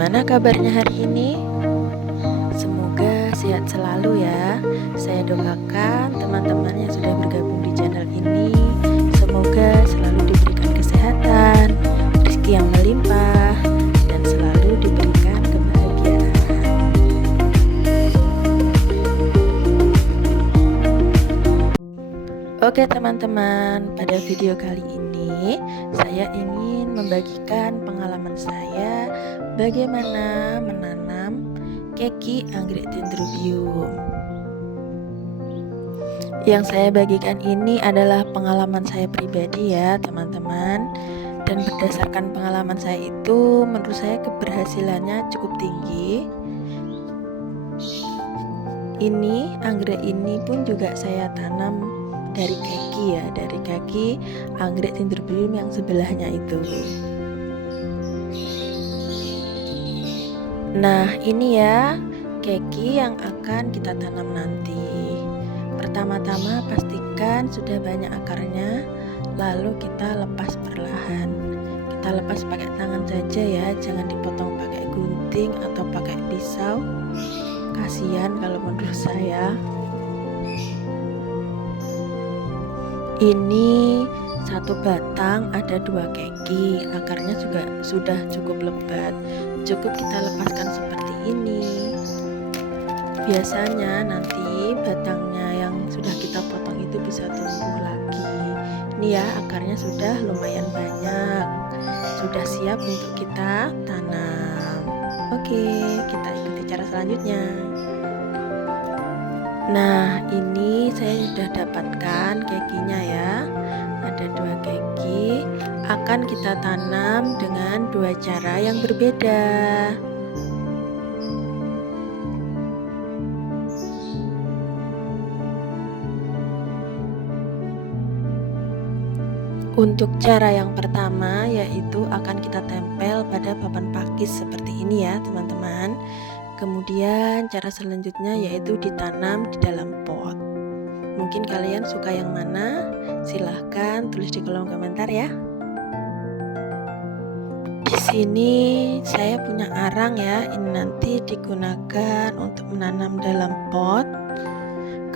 Gimana kabarnya hari ini? Semoga sehat selalu ya. Saya doakan teman-teman yang sudah bergabung di channel ini semoga selalu diberikan kesehatan, rezeki yang melimpah, dan selalu diberikan kebahagiaan. Oke teman-teman, pada video kali ini saya ingin membagikan pengalaman saya bagaimana menanam keki anggrek dendrobium. Yang saya bagikan ini adalah pengalaman saya pribadi ya teman-teman. Dan berdasarkan pengalaman saya itu, menurut saya keberhasilannya cukup tinggi. Ini anggrek ini pun juga saya tanam dari keki ya, dari keki anggrek dendrobium yang sebelahnya itu. Nah ini ya keki yang akan kita tanam nanti. Pertama-tama pastikan sudah banyak akarnya, lalu kita lepas perlahan. Kita lepas pakai tangan saja ya, jangan dipotong pakai gunting atau pakai pisau. Kasihan kalau menurut saya. Ini satu batang ada 2 keki, akarnya juga sudah cukup lebat. Cukup kita lepaskan seperti ini. Biasanya nanti batangnya yang sudah kita potong itu bisa tumbuh lagi. Ini ya akarnya sudah lumayan banyak, sudah siap untuk kita tanam. Oke, kita ikuti cara selanjutnya. Nah ini saya sudah dapatkan kekinya ya, ada 2 keki. Akan kita tanam dengan 2 cara yang berbeda. Untuk cara yang pertama yaitu akan kita tempel pada papan pakis seperti ini ya teman-teman. Kemudian cara selanjutnya yaitu ditanam di dalam pot. Mungkin kalian suka yang mana? Silahkan tulis di kolom komentar ya. Di sini saya punya arang ya, ini nanti digunakan untuk menanam dalam pot.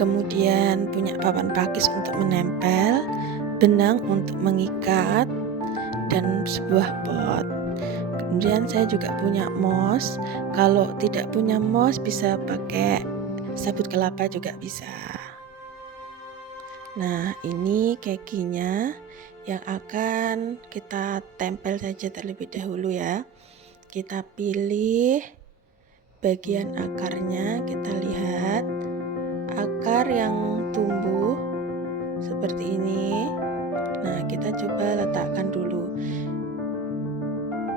Kemudian punya papan pakis untuk menempel, benang untuk mengikat, dan sebuah pot. Kemudian saya juga punya mos. Kalau tidak punya mos bisa pakai sabut kelapa juga bisa. Nah ini kekinya yang akan kita tempel saja terlebih dahulu ya. Kita pilih bagian akarnya, kita lihat akar yang tumbuh seperti ini. Nah kita coba letakkan dulu.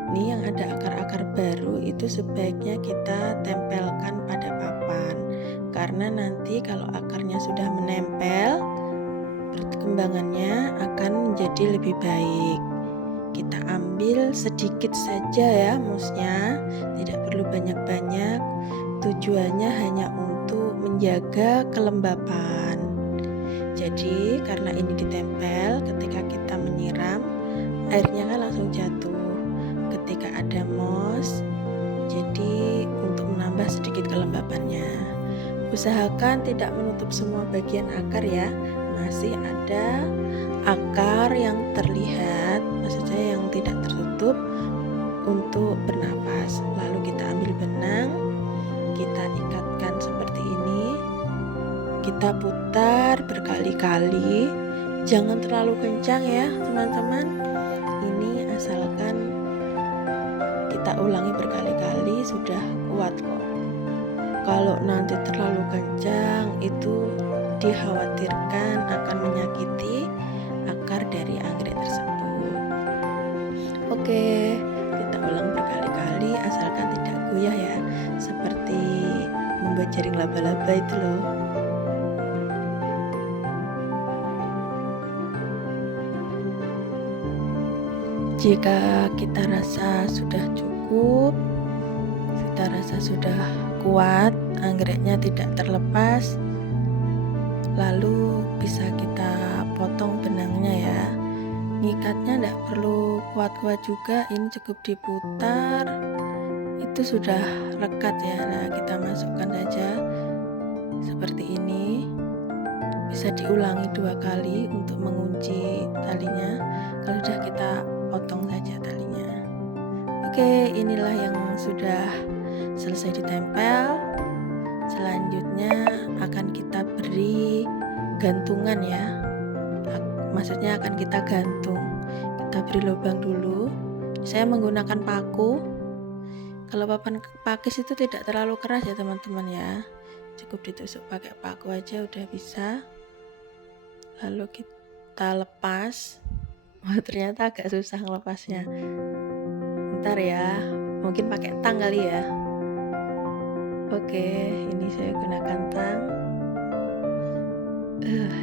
Ini yang ada akar-akar baru itu sebaiknya kita tempelkan pada papan, karena nanti kalau akarnya sudah menempel, perkembangannya akan menjadi lebih baik. Kita ambil sedikit saja ya mosnya, tidak perlu banyak-banyak. Tujuannya hanya untuk menjaga kelembapan. Jadi karena ini ditempel, ketika kita menyiram, airnya kan langsung jatuh. Ketika ada mos, jadi untuk menambah sedikit kelembapannya. Usahakan tidak menutup semua bagian akar ya, masih ada akar yang terlihat, maksud saya yang tidak tertutup untuk bernapas. Lalu kita ambil benang, kita ikatkan seperti ini, kita putar berkali-kali, jangan terlalu kencang ya teman-teman. Ini asalkan kita ulangi berkali-kali sudah kuat kok. Kalau nanti terlalu kencang itu dikhawatirkan akan menyakiti akar dari anggrek tersebut. Oke, kita ulang berkali-kali asalkan tidak goyah ya, seperti membuat jaring laba-laba itu loh. Jika kita rasa sudah cukup, kita rasa sudah kuat, anggreknya tidak terlepas, lalu bisa kita potong benangnya ya. Ngikatnya tidak perlu kuat-kuat juga, ini cukup diputar, itu sudah lekat ya. Nah, kita masukkan saja seperti ini. Bisa diulangi 2 kali untuk mengunci talinya. Kalau sudah, kita potong saja talinya. Oke, inilah yang sudah selesai ditempel. Selanjutnya akan kita beri gantungan ya. Maksudnya akan kita gantung. Kita beri lubang dulu. Saya menggunakan paku. Kalau papan pakis itu tidak terlalu keras ya teman-teman ya. Cukup ditusuk pakai paku aja udah bisa. Lalu kita lepas. Wah, ternyata agak susah melepasnya. Bentar ya, mungkin pakai tang kali ya. Oke, ini saya gunakan tang.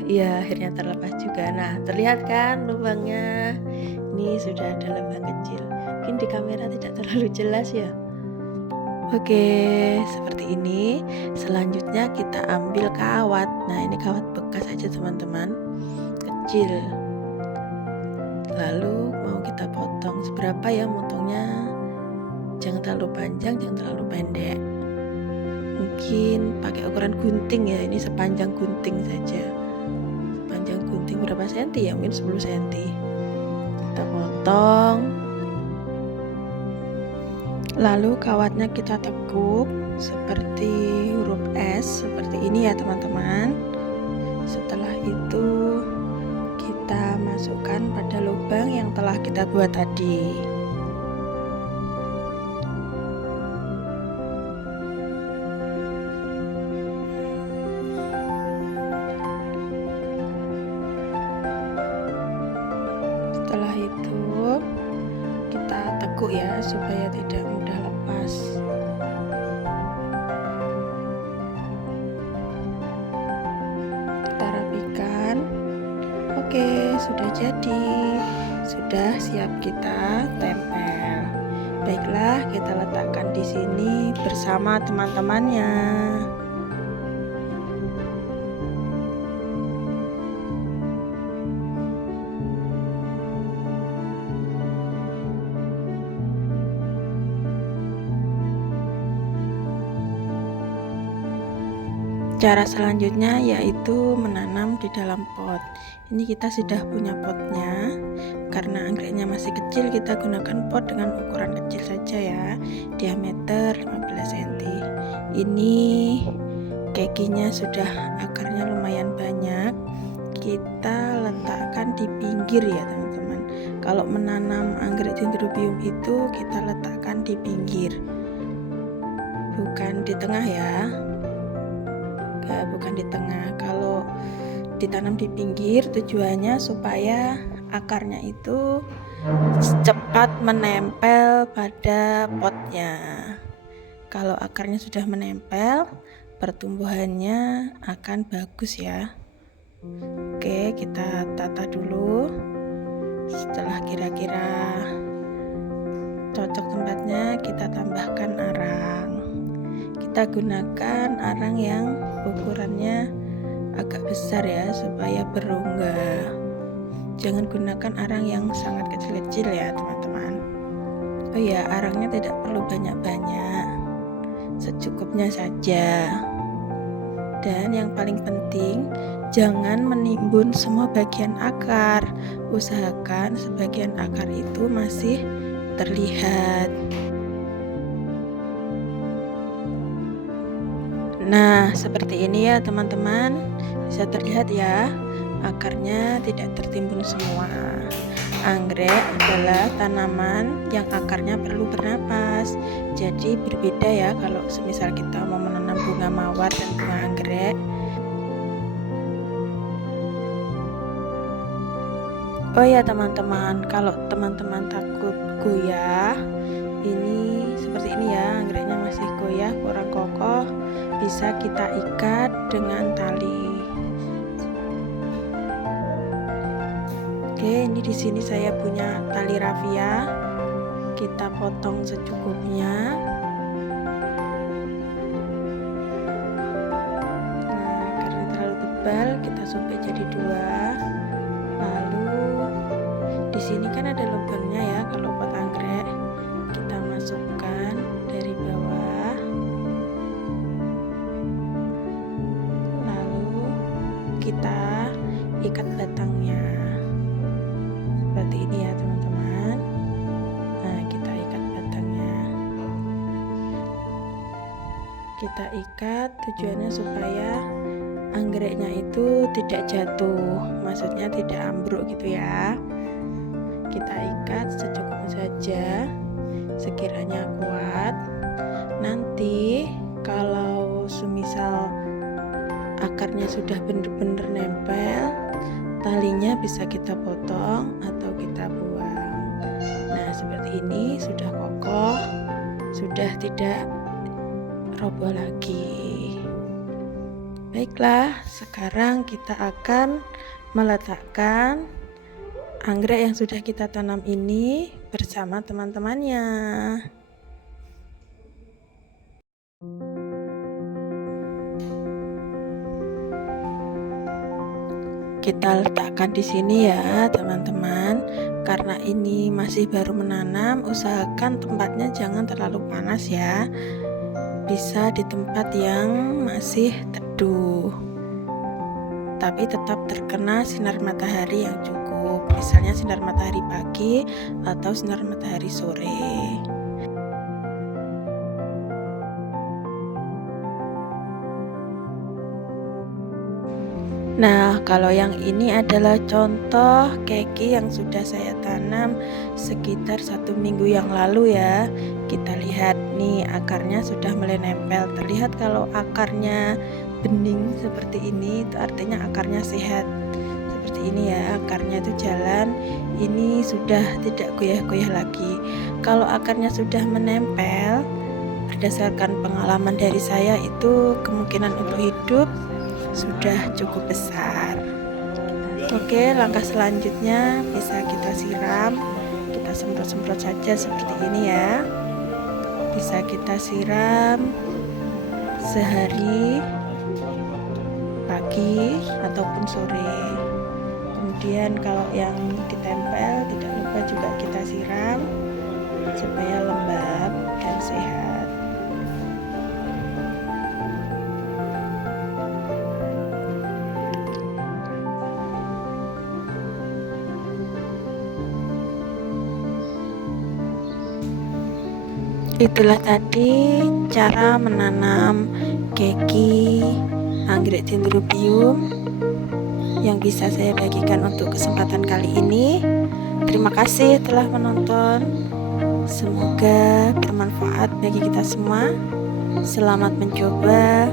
Iya, akhirnya terlepas juga. Nah, terlihat kan lubangnya? Ini sudah ada lubang kecil. Mungkin di kamera tidak terlalu jelas ya. Oke, seperti ini. Selanjutnya kita ambil kawat. Nah, ini kawat bekas aja teman-teman, kecil. Lalu mau kita potong seberapa ya motongnya? Jangan terlalu panjang, jangan terlalu pendek. Mungkin pakai ukuran gunting ya. Ini sepanjang gunting saja. Sepanjang gunting berapa senti ya? Mungkin 10 senti. Kita potong. Lalu kawatnya kita tekuk seperti huruf S, seperti ini ya teman-teman. Setelah itu kita masukkan pada lubang yang telah kita buat tadi. Setelah itu kita tekuk ya supaya tidak mudah lepas. Kita rapikan. Oke, sudah jadi. Sudah siap kita tempel. Baiklah, kita letakkan di sini bersama teman-temannya. Cara selanjutnya yaitu menanam di dalam pot. Ini kita sudah punya potnya. Karena anggreknya masih kecil, kita gunakan pot dengan ukuran kecil saja ya, diameter 15 cm. Ini kekinya sudah akarnya lumayan banyak. Kita letakkan di pinggir ya teman-teman. Kalau menanam anggrek dendrobium itu kita letakkan di pinggir, bukan di tengah ya. Bukan di tengah. Kalau ditanam di pinggir tujuannya supaya akarnya itu cepat menempel pada potnya. Kalau akarnya sudah menempel, pertumbuhannya akan bagus ya. Oke, kita tata dulu. Setelah kira-kira cocok tempatnya, kita tambahkan arang. Kita gunakan arang yang ukurannya agak besar ya supaya berongga. Jangan gunakan arang yang sangat kecil-kecil ya teman-teman. Oh ya, arangnya tidak perlu banyak-banyak, secukupnya saja. Dan yang paling penting, jangan menimbun semua bagian akar. Usahakan sebagian akar itu masih terlihat. Nah, seperti ini ya teman-teman. Bisa terlihat ya, akarnya tidak tertimbun semua. Anggrek adalah tanaman yang akarnya perlu bernapas. Jadi berbeda ya kalau semisal kita mau menanam bunga mawar dan bunga anggrek. Oh ya teman-teman, kalau teman-teman takut goyah, ini seperti ini ya, anggreknya masih goyah, kurang kokoh, bisa kita ikat dengan tali. Oke, ini di sini saya punya tali rafia. Kita potong secukupnya. Nah, karena terlalu tebal, kita sobek jadi 2. Lalu di sini kan ada lubangnya ya, kalau pot anggrek kita masukkan dari kita ikat batangnya seperti ini ya teman-teman. Nah, kita ikat batangnya, kita ikat tujuannya supaya anggreknya itu tidak jatuh, maksudnya tidak ambruk gitu ya. Kita ikat secukupnya saja, sekiranya kuat. Nanti kalau semisal akarnya sudah benar-benar nempel, talinya bisa kita potong atau kita buang. Nah, seperti ini sudah kokoh, sudah tidak roboh lagi. Baiklah, sekarang kita akan meletakkan anggrek yang sudah kita tanam ini bersama teman-temannya. Kita letakkan di sini ya teman-teman. Karena ini masih baru menanam, usahakan tempatnya jangan terlalu panas ya. Bisa di tempat yang masih teduh, tapi tetap terkena sinar matahari yang cukup. Misalnya sinar matahari pagi atau sinar matahari sore. Nah, kalau yang ini adalah contoh keki yang sudah saya tanam sekitar 1 minggu yang lalu ya. Kita lihat nih, akarnya sudah mulai nempel. Terlihat kalau akarnya bening seperti ini, itu artinya akarnya sehat. Seperti ini ya, akarnya itu jalan. Ini sudah tidak goyah-goyah lagi. Kalau akarnya sudah menempel, berdasarkan pengalaman dari saya, itu kemungkinan untuk hidup sudah cukup besar. Oke, langkah selanjutnya bisa kita siram. Kita semprot-semprot saja seperti ini ya. Bisa kita siram sehari, pagi ataupun sore. Kemudian kalau yang ditempel tidak lupa juga kita siram supaya lembab dan sehat. Itulah tadi cara menanam keki anggrek dendrobium yang bisa saya bagikan untuk kesempatan kali ini. Terima kasih telah menonton. Semoga bermanfaat bagi kita semua. Selamat mencoba.